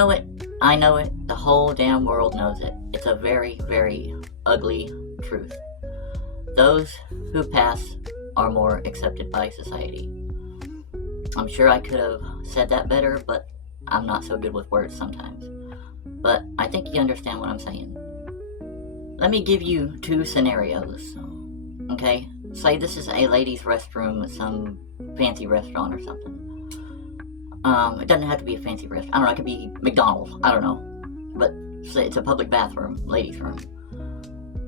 know it. I know it. The whole damn world knows it. It's a very, very ugly truth. Those who pass are more accepted by society. I'm sure I could have said that better, but I'm not so good with words sometimes. But I think you understand what I'm saying. Let me give you two scenarios. Okay? Say this is a ladies' restroom at some fancy restaurant or something. It doesn't have to be a fancy restaurant. I don't know, it could be McDonald's. I don't know. But say it's a public bathroom, ladies' room.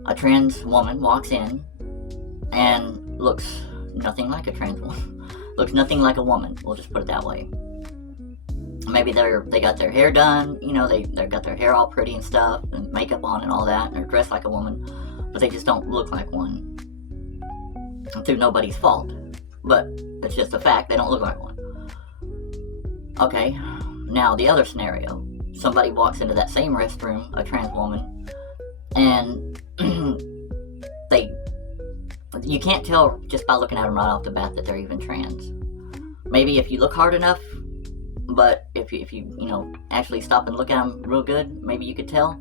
A trans woman walks in and looks nothing like a trans woman. Looks nothing like a woman. We'll just put it that way. Maybe they got their hair done, you know, they got their hair all pretty and stuff, and makeup on and all that, and they're dressed like a woman, but they just don't look like one. Through nobody's fault. But it's just a fact, they don't look like one. Okay, now the other scenario. Somebody walks into that same restroom, a trans woman, and you can't tell just by looking at them right off the bat that they're even trans. Maybe if you look hard enough, but if you actually stop and look at them real good, maybe you could tell.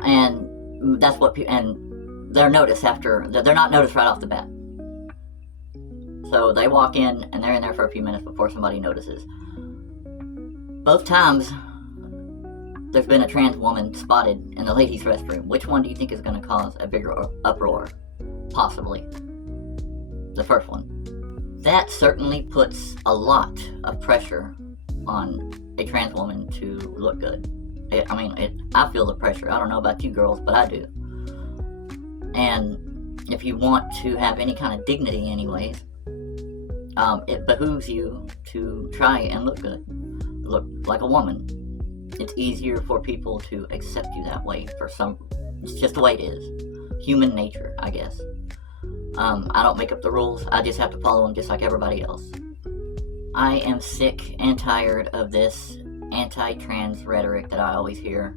And that's what and they're noticed after, they're not noticed right off the bat. So they walk in and they're in there for a few minutes before somebody notices. Both times there's been a trans woman spotted in the ladies' restroom. Which one do you think is going to cause a bigger uproar? Possibly the first one. That certainly puts a lot of pressure on a trans woman to look good. I feel the pressure. I don't know about you girls, but I do. And if you want to have any kind of dignity anyways, it behooves you to try and look good. Look like a woman. It's easier for people to accept you that way it's just the way it is. Human nature, I guess. I don't make up the rules. I just have to follow them just like everybody else. I am sick and tired of this anti-trans rhetoric that I always hear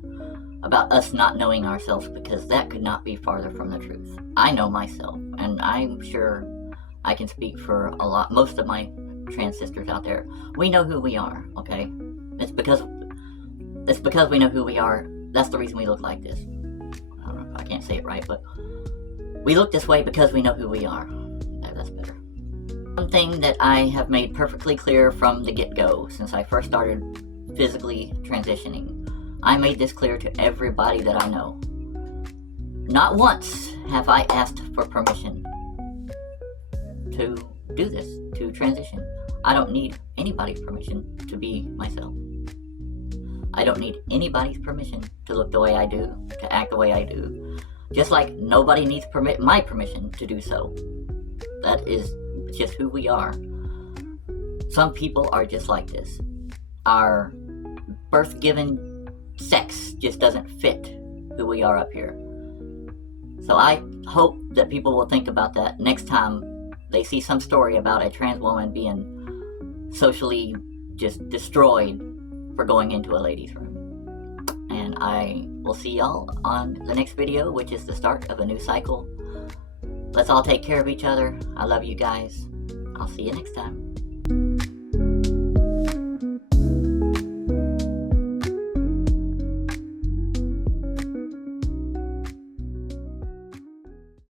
about us not knowing ourselves, because that could not be farther from the truth. I know myself, and I'm sure I can speak for most of my trans sisters out there. We know who we are, okay? It's because we know who we are. That's the reason we look like this. I don't know if I can't say it right, but we look this way because we know who we are. That's better. One thing that I have made perfectly clear from the get-go, since I first started physically transitioning, I made this clear to everybody that I know. Not once have I asked for permission to do this, to transition. I don't need anybody's permission to be myself. I don't need anybody's permission to look the way I do, to act the way I do. Just like nobody needs my permission to do so. That is just who we are. Some people are just like this. Our birth-given sex just doesn't fit who we are up here. So I hope that people will think about that next time they see some story about a trans woman being socially just destroyed for going into a ladies' room. And I will see y'all on the next video, which is the start of a new cycle. Let's all take care of each other. I love you guys. I'll see you next time.